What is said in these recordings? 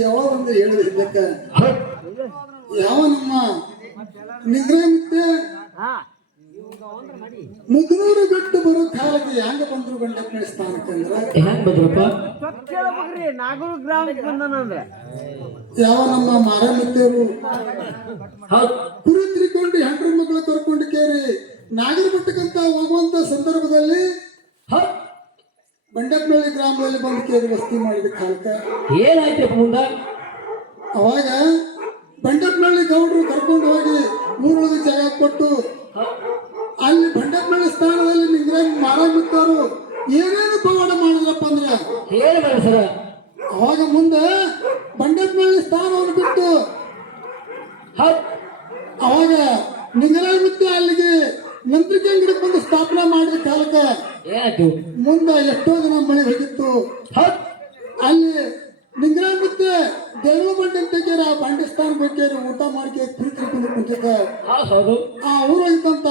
ಯಾವ ಒಂದು ಹೇಳಿದ ಇದಕ್ಕ. ಯಾವ ನಮ್ಮ ನಿಗ್ರಹಿತ್ತೆ ಮುದ್ನೂರು ಬಿಟ್ಟು ಬರೋ ಕಾಲಕ್ಕೆ ಹೆಂಗ ಬಂದ್ರು ಗಂಡಪ್ಪನ ಸ್ಥಾನಕ್ಕಂದ್ರ ಹೆಂಗ್ ಬಂದ್ರಪ್ಪ? ನಾಗೂರು ಗ್ರಾಮಕ್ಕೆ ಬಂದನಂದ್ರೆ ಯಾವ ನಮ್ಮ ಮಾರಮಿತ್ತೇರು ಕುರಿ ತಿರ್ಕೊಂಡು ಹೆಂಡ್ರ ಮಕ್ಕಳು ಕರ್ಕೊಂಡು ಕೇರಿ ನಾಗರ ಬೆಟ್ಟಕ್ಕಂತ ಹೋಗುವಂತ ಸಂದರ್ಭದಲ್ಲಿ ಹೌದ್ ಬಂಡಪ್ಪನಹಳ್ಳಿ ಗ್ರಾಮದಲ್ಲಿ ಬಂದು ಕೇಳಿ ವಸ್ತಿ ಮಾಡಿದ ಕಾಲಕ್ಕ. ಏನಾಯ್ತಪ್ಪ ಮುಂದ? ಅವಾಗ ಬಂಡಪ್ನಳ್ಳಿ ಗೌಡ್ರು ಕರ್ಕೊಂಡು ಹೋಗಿ ಮೂರು ಜಾಗ ಕೊಟ್ಟು ಅಲ್ಲಿ ಬಂಡಪ್ನಳ್ಳಿ ಸ್ಥಾನದಲ್ಲಿ ನಿಂಗ್ರೆ ಮಾರಾಮಿತ್ತವರು ಏನೇನು ಪವಾಡ ಮಾಡಿದ್ರಪ್ಪ ಅಂದ್ರೆ? ಹೇಳಿ ಸರ. ಅವಾಗ ಮುಂದೆ ಬಂಡಪ್ನಳ್ಳಿ ಸ್ಥಾನವನ್ನು ಬಿಟ್ಟು ಅವಾಗ ನಿಂಗರಾಜ್ ಮುತ್ತೆ ಅಲ್ಲಿಗೆ ನಂತ್ರಿಕೆ ಅಂಗಡಿ ಬಂದು ಸ್ಥಾಪನೆ ಮಾಡಿದ ಕಾಲಕ್ಕೆ. ಮುಂದೆ ಎಷ್ಟೋ ದಿನ ಮಳೆ ಹೋಗಿತ್ತು ಅಲ್ಲಿ ನಿಂಗರಾಜ್ ಮತ್ತೆ ದೇವ ಬಂಡೆ ತೆಗೀರ ಪಾಂಡಿಸ್ತಾನ್ ಬಗ್ಗೆ ಊಟ ಮಾಡ್ಕೆ ಪ್ರೀತಿ ಕುಂತಿದ್ದ. ಆ ಊರಾಗಿದ್ದಂತ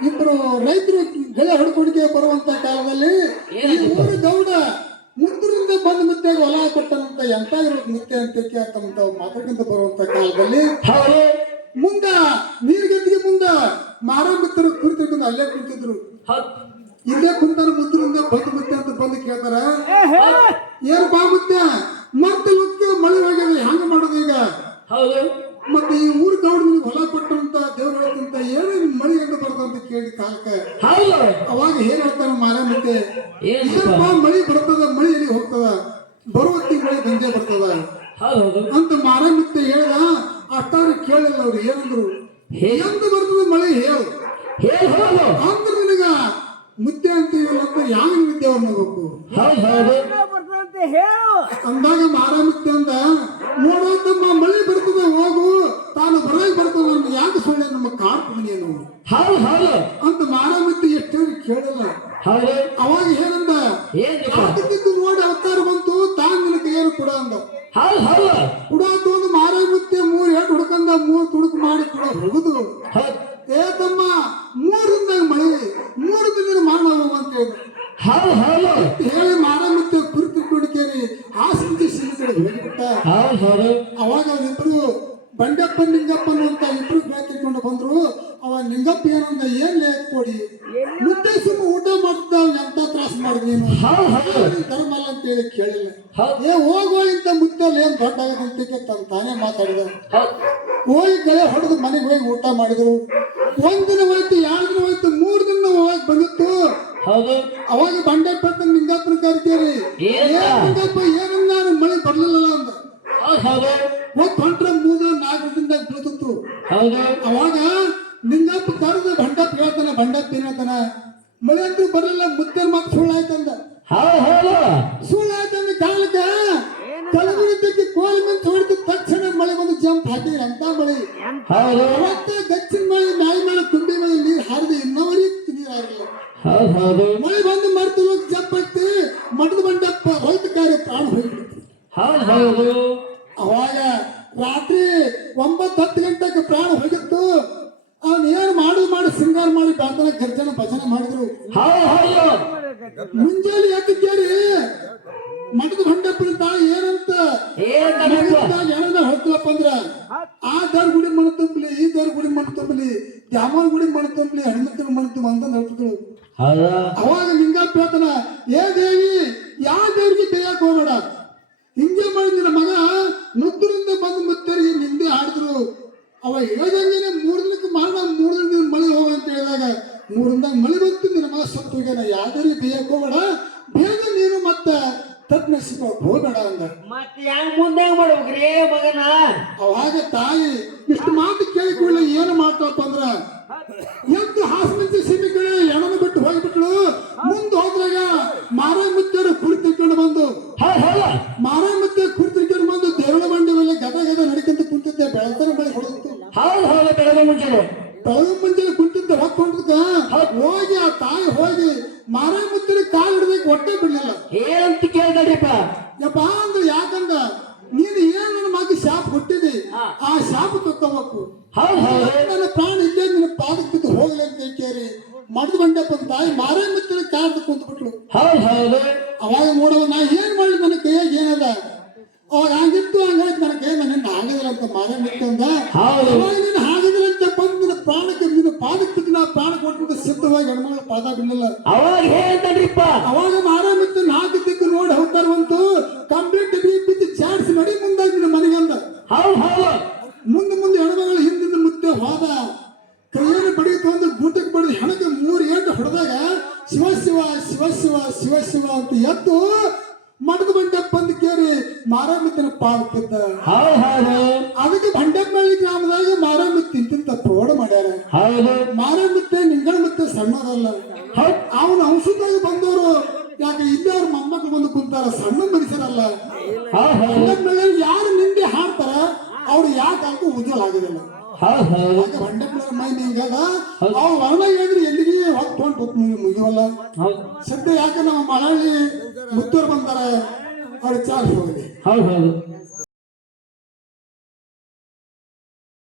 ಇಬ್ರು ರೈತರು ಗೆಳೆ ಹಡ್ಕೊಂಡಿಗೆ ಬರುವಂತ ಕಾಲದಲ್ಲಿ ಈ ಊರು ಗೌಡ ಮುದ್ರಿಂದ ಬಂದ ಮತ್ತೆ ಹೊಲ ಕೊಟ್ಟಂತ ಎಂತ ಇರೋದು ಮುತ್ತೆ ಅಂತ ಕೇಳ್ತಂತ ಮಾತಾಡ್ಕೊಂತ ಬರುವಂತ ಕಾಲದಲ್ಲಿ ಮುಂದ ನೀರ್ಗದ್ದಿಗೆ ಮುಂದ ಮಾರಾಮಿತ್ತರು ಕುರಿತಿರ್ಕೊಂಡು ಅಲ್ಲೇ ಕುಂತಿದ್ರು. ಇಲ್ಲೇ ಕುಂತಾರ ಮುದ್ರಿಂದ ಬಂದು ಮುತ್ತೆ ಅಂತ ಬಂದು ಕೇಳ್ತಾರ? ಏನ್ ಬಾ ಮುತ್ತೆ? ಮತ್ತೆ ಮತ್ತೆ ಮಳೆ ಆಗ್ಯದ ಹೆಂಗ ಮಾಡೋದು ಈಗ? ಹೌದು. ಮತ್ತೆ ಈ ಊರ್ ಗೌಡ್ ನಿಮ್ಗೆ ಹೊಲ ಕೊಟ್ಟಂತ ದೇವ್ರ ಹೇಳ್ತಂತ ಏನೇನು ಮಳೆ ಹೆಂಗ ಅಂತ ಕೇಳಿ ಕಾಲಕ್ಕೆ. ಅವಾಗ ಏನ್ ಹೇಳ್ತಾರ ಮಾರ ಮತ್ತೆ? ಮಳಿ ಬರ್ತದ ಮಳಿ ಎಲ್ಲಿ ಹೋಗ್ತದ? ಬರುವ ತಿಂಗಳಿಗೆ ಗಂಜೆ ಬರ್ತದ. ಅಂತ ಮಾರ ಮತ್ತೆ ಹೇಳ ಹೇಳ್ದ ಅಷ್ಟಾರು ಕೇಳಿಲ್ಲ ಅವ್ರು ಏನಂದ್ರು? ಹೆಂಗ ಬರ್ತದ ಮಳೆ ಹೇಳು. ಹೇಳಿ ಹೌದು ಅಂದ್ರೆ ನಿನಗ ಮುದ್ದೆ ಅಂತೀವಲ್ಲ ಅಂತ ಯಾವ ವಿದ್ಯೆ ಅನ್ನಬೇಕು ಅಂದಾಗ ಮಾರಾಮಿತ್ತೆ ಅಂದ ನೋಡೋ ತಮ್ಮ ಮಳೆ ಬರ್ತದೆ ಹೋಗು. ತಾನು ಬರಾಗಿ ಬರ್ತದ ನಮ್ಗೆ ಯಾಕೆ ಸುಳ್ಳೆ? ನಮ್ಮ ಕಾಡ್ತದ ನೀನು ಹೌದು ಹೌದು. ಅಂತ ಮಾರಾಮಿತ್ತೆ ಎಷ್ಟೇ ಕೇಳಿಲ್ಲ. ಹೌದು. ಅವಾಗ ಏನಂದ? ನೋಡಿ ಅವತಾರ ಬಂತು ತಾನು ನಿನಗೆ ಏನು ಕೊಡ ಅಂದ ಹೌದು ಹೌದು ಕುಡಾತು ಒಂದು ಮಾರಾಮಿತ್ತೆ ಮೂರ್ ಹೆಣ್ಣು ಹುಡ್ಕಂದ ಮೂರ್ ತುಡುಕು ಮಾಡಿ ಕೂಡ ಹೋಗುದು ಹೌದು ಏ ತಮ್ಮ ಮೂರು ದಿನದಾಗ ಮಳೆ ಮೂರು ದಿನ ಮಾಡ ಅಂತ ಹೇಳಿದ ಹೌದು ಹೌದು ಹೇಳಿ ಮಾರಾಮಿತ್ತೆ ಕುರಿತು ಕುಡಿಕೇರಿ ಆಸ್ಪತ್ರೆ ಸಿಗಿ ಕಡೆ ಹೋಗಿಬಿಟ್ಟ ಹೌದು ಅವಾಗ ಇಬ್ರು ಬಂಡಪ್ಪ ನಿಂಗಪ್ಪನ ಅಂತ ಇಬ್ರು ಬೇಕಿಟ್ಕೊಂಡು ಬಂದ್ರು. ಅವ ನಿಂಗಪ್ಪ ಏನಂದ ಏನ್ ಲೇಕ್ ಕೊಡಿ? ಮುದ್ದೆ ಸುಮ್ಮ ಊಟ ಮಾಡ್ತಾ ಎಂತ ತ್ರಾಸ ಮಾಡಿದ್ ನೀನು? ಧರ್ಮಲ್ಲ ಅಂತ ಹೇಳಿ ಕೇಳಿಲ್ಲ. ಏ ಹೋಗೋ ಇಂತ ಮುತ್ತಲ್ಲಿ ಏನ್ ದೊಡ್ಡ ಆಗದಂತ ಅಂತ ತಾನೇ ಮಾತಾಡಿದ. ಹೋಗಿ ಕಳೆ ಹೊಡೆದು ಮನೆಗೆ ಹೋಗಿ ಊಟ ಮಾಡಿದ್ರು. ಒಂದಿನ ದಿನ ಹೋಯ್ತು ಎರಡು ದಿನ ಹೋಯ್ತು ಮೂರ್ ದಿನ ಹೋಗಿ ಬಂದಿತ್ತು. ಹೌದು. ಅವಾಗ ಬಂಡೆಪ್ಪ ನಿಂಗಪ್ಪನ ಕರಿತೀರಿ. ನಿಂಗಪ್ಪ ಏನಂದ? ನಾನು ಮಳೆ ಬರ್ಲಿಲ್ಲ ಅಂದ. ಹೌದು ಹೋಗ್ ಹೊಂಟ್ರ ಮೂದ ನಾಲ್ಕು ದಿನದಾಗ ಬೀಳ್ತಿತ್ತು. ಹೌದು. ಅವಾಗ ನಿಂಗಪ್ಪ ಕರೆದು ಬಂಡಪ್ಪ ಹೇಳ್ತಾನ ಬಂಡಪ್ಪ ಏನಂತಾನ ಮಳೆ ಅಂತೂ ಬರಲಿಲ್ಲ ಮುದ್ದೆ ಮಾತು ಸುಳ್ಳಾಯ್ತಂದ. ಹೌದು ಹೌದು. ಸುಳ್ಳು ಆಯ್ತಂದ ಕಾಲಕ್ಕೆ ಕಲಬುರಗಿ ಕೋಲ್ ಮಿಂಚ್ ಹೊಡೆದ ತಕ್ಷಣ ಮಳೆ ಬಂದು ಜಂಪ್ ಹಾಕಿದ್ರೆ ಅಂತ ಮಳೆ? ಹೌದು. ಮತ್ತೆ ಗಚ್ಚಿನ ಮಳೆ ನಾಯಿ ಮೇಲೆ ತುಂಬಿ ಮೇಲೆ ನೀರು ಹಾರಿದೆ ಇನ್ನವರಿಗೆ ನೀರು ಹಾರಿಲ್ಲ ಹೌದು ಹೌದು. ಮಳೆ ಬಂದು ಮರ್ತು ಹೋಗಿ ಜಂಪ್ ಹಾಕ್ತಿ ಮಠದ ಬಂಡಪ್ಪ ಹೋಯ್ತು ಕಾರ್ಯ ಪ್ರಾಣ ಹೋಗ್ಬಿಡ್ತು ಹೌದು ಹೌದು ಅವಾಗ ರಾತ್ರಿ ಒಂಬತ್ತು ಹತ್ತು ಗಂಟೆಗೆ ಪ್ರಾಣ ಹೋಗಿತ್ತು ಅವನ್ ಏನ್ ಮಾಡುದು ಮಾಡಿ ಶೃಂಗಾರ ಮಾಡಿ ಪ್ರಾರ್ಥನೆ ಗರ್ಜನ ಭಜನ ಮಾಡಿದ್ರು. ಮುಂಜಾನೆ ಎದ್ದಿದ್ದೇರಿ ಮಠದ ಬಂಡಪ್ಪನ ತಾಯಿ ಏನಂತ? ಏನಂದ ಹೇಳ್ತಿಲ್ಲಪ್ಪ ಅಂದ್ರ ಆ ದರ್ ಗುಡಿ ಮಣ್ಣು ತುಂಬಲಿ ಈ ದರ್ ಗುಡಿ ಮಣ್ಣು ತುಂಬಲಿ ದ್ಯಾಮನ್ ಗುಡಿ ಮಣ್ಣು ತುಂಬಲಿ ಹನುಮಂತನ ಮಣ್ಣು ತುಂಬ ಅಂತ ಹೇಳ್ತಿದ್ರು. ಅವಾಗ ನಿಂಗಪ್ಪ ಹೇಳ್ತಾನ ಏ ದೇವಿ ಯಾವ ದೇವ್ರಿಗೆ ಬೇಯಕ್ ಹೋಗೋಣ ಹಿಂಗೆ ಮಾಡಿದ್ರ ನಿನ್ನ ಮಗ ಮುದ್ದುರಿಂದ ಬಂದು ಮುತ್ತರಿಗೆ ನಿಂದೆ ಆಡಿದ್ರು ಅವ ಹೇಳ್ದಂಗೆನೆ ಮೂರ್ ದಿನಕ್ಕೆ ಮಾಡ ಮೂರ್ ದಿನ ಮಳೆ ಹೋಗ ಅಂತ ಹೇಳಿದಾಗ ಮೂರ್ ದಿನದಾಗ ಮಳೆ ಬಂತು ನಿನ್ನ ಮಗ ಯಾವ್ದಲ್ಲಿ ಬೇಕು ಬೇಡ ಬೇಗ ನೀನು ಮತ್ತ ತತ್ನಸಿಕೋ ಹೋಗ್ಬೇಡ ಅಂದ. ಮತ್ತೆ ಹೆಂಗ್ ಮುಂದೆ ಹೆಂಗ್ ಮಾಡ್ಬೇಕ್ರಿ ಮಗನ? ಅವಾಗ ತಾಯಿ ಇಷ್ಟು ಮಾತು ಕೇಳಿಕೊಳ್ಳಿ ಏನು ಅಂದ್ರ ಎದ್ದು ಹಾಸ್ಪಿಟಲ್ ಸಿಮಿ ಕಡೆ ಬಿಟ್ಟು ಹೋಗ್ಬಿಟ್ಳು ಮುಂದೆ ಹೋದ್ರಾಗ ಮಾರಾಯ ಮುತ್ತರು ಕುರಿ ಬಂದು ಮಾರಾಯ ಮುತ್ತೆ ಕುರಿ ಬಂದು ದೇವಳ ಬಂಡಿ ಮೇಲೆ ಗದ ಗದ ನಡ್ಕೊಂತ ಕುಂತಿದ್ದೆ. ಬೆಳತರ ಮಳೆ ಹೊಡೆದಿತ್ತು. ಹೌದು ಹೌದು ಬೆಳಗ್ಗೆ ಮುಂಚೆ ಬೆಳಗ ಮುಂಜಾನೆ ಕುಂತಿದ್ದ ಹೊಕ್ಕೊಂಡ್ಕ ಹೋಗಿ ಆ ತಾಯಿ ಹೋಗಿ ಮಾರಾಯ ಮುತ್ತಿನ ಕಾಲು ಹಿಡ್ದಕ್ಕೆ ಹೊಟ್ಟೆ ಬಿಡ್ಲಿಲ್ಲ ಏನಂತ ಕೇಳ್ದಡಿಪ್ಪ ಯಪ್ಪ ಅಂದ್ರೆ ಯಾಕಂದ? ನೀನು ಏನ್ ನನ್ನ ಮಗ ಶಾಪ್ ಕೊಟ್ಟಿದಿ? ಆ ಶಾಪ್ ತಕ್ಕೋಬೇಕು. ನನ್ನ ಪ್ರಾಣ ಇಲ್ಲೇ ನಿನ್ನ ಪಾದಕ್ಕೆ ಬಿದ್ದು ಹೋಗ್ಲಿ ಅಂತ ಕೇರಿ ಮಡ್ದು ಬಂಡಪ್ಪ ತಾಯಿ ಮಾರೇ ಮುತ್ತಿನ ಕುಂತ ಕುಂತ್ಬಿಟ್ಲು. ಹೌದು ಹೌದು. ಅವಾಗ ನೋಡವ ನಾ ಏನ್ ಮಾಡ್ಲಿ ನನ್ನ ಕೈಯಾಗ ಏನದ ಅವಾಗ ಹಂಗಿತ್ತು ಹಂಗಾಯ್ತು ನನ್ನ ಕೈ ನನ್ನ ಆಗದಿಲ್ಲ ಅಂತ ಮಾರೇ ನಿಂತಂದ ಹೌದು ಅವಾಗ ನೀನು ಆಗದಿಲ್ಲ ಅಂತ ಬಂದು ನಿನ್ನ ಪ್ರಾಣಕ್ಕೆ ನಿನ್ನ ಪಾದಕ್ಕೆ ಬಿದ್ದು ನಾ ಸಿದ್ಧವಾಗಿ ಹೆಣ್ಮಗಳ ಪಾದ ಬಿಡಲಿಲ್ಲ ಅವಾಗ ಹೇಳ್ತಾನ್ರಿಪ್ಪ ಅವಾಗ ಮಾರಾಮಿತ್ತು ನಾಲ್ಕು ದಿಕ್ಕು ನೋಡಿ ಹೋಗ್ತಾರಂತು ಕಂಪ್ಲೀಟ್ ಬಿ ಬಿದ್ದು ಚಾಟ್ಸ್ ಮಾಡಿ ಮುಂದಾಗಿ ನಮ್ಮ ಮನೆಗಂದ ಹೌದು ಹೌದು. ಮುಂದೆ ಮುಂದೆ ಹೆಣ್ಮಗಳು ಹಿಂದಿನ ಮುತ್ತೆ ಹೋದ ಕೈಯಲ್ಲಿ ಬಡಿತು ಅಂದ್ರೆ ಗೂಟಕ್ಕೆ ಬಡಿದು ಹೆಣಕ್ಕೆ ಮೂರು ಎಂಟು ಹೊಡೆದಾಗ ಶಿವ ಶಿವ ಶಿವ ಶಿವ ಶಿವ ಶಿವ ಅಂತ ಎದ್ದು ಮಡದ ಬಂಡೆ ಬಂದು ಕೇರಿ ಮಾರಾಮಿತ್ತನ ಪಾಲ್ತಿದ್ದ ಹೌದು ಹೌದು ಅದಕ್ಕೆ ಬಂಡೆಪಳ್ಳಿ ಗ್ರಾಮದಾಗ ಮಾರಾಮಿತ್ ತಿಂತಿಂತ ಪ್ರೋಡ ಮಾಡ್ಯಾರ. ಹೌದು ಮಾರಾಮಿತ್ತೆ ನಿಂಗಳ ಮತ್ತೆ ಸಣ್ಣದಲ್ಲ. ಅವನ ಔಷಧಾಗ ಬಂದವರು ಯಾಕೆ ಇಲ್ಲೇ ಅವ್ರ ಮೊಮ್ಮಕ್ಳು ಬಂದು ಕುಂತಾರ ಸಣ್ಣ ಮನುಷ್ಯರಲ್ಲ. ಹೌದು ಯಾರು ನಿಂದೆ ಹಾಡ್ತಾರ ಅವ್ರು ಯಾಕೆ ಅದಕ್ಕೂ ಉಜ್ವಲ ಆಗೋದಿಲ್ಲ ಹೌದು ಹೌದು. ಯಾಕೆ ಬಂಡೆಪ್ಲರ ಮೈ ಹಿಂಗದ ಅವ್ರು ವರ್ಣ ಹೇಳಿದ್ರೆ ಎಲ್ಲಿಗೆ ಹೊತ್ತು ಮುಗಿಯವಲ್ಲ ಹೌದು. ಸದ್ಯ ಯಾಕೆ ನಾವು ಮಳಳ್ಳಿ ಮುತ್ತೂರು ಬಂದಾರ? ಅವ್ರಿಗೆ ಚಾರ್ಜ್ ಹೋಗಿದೆ. ಹೌದು ಹೌದು.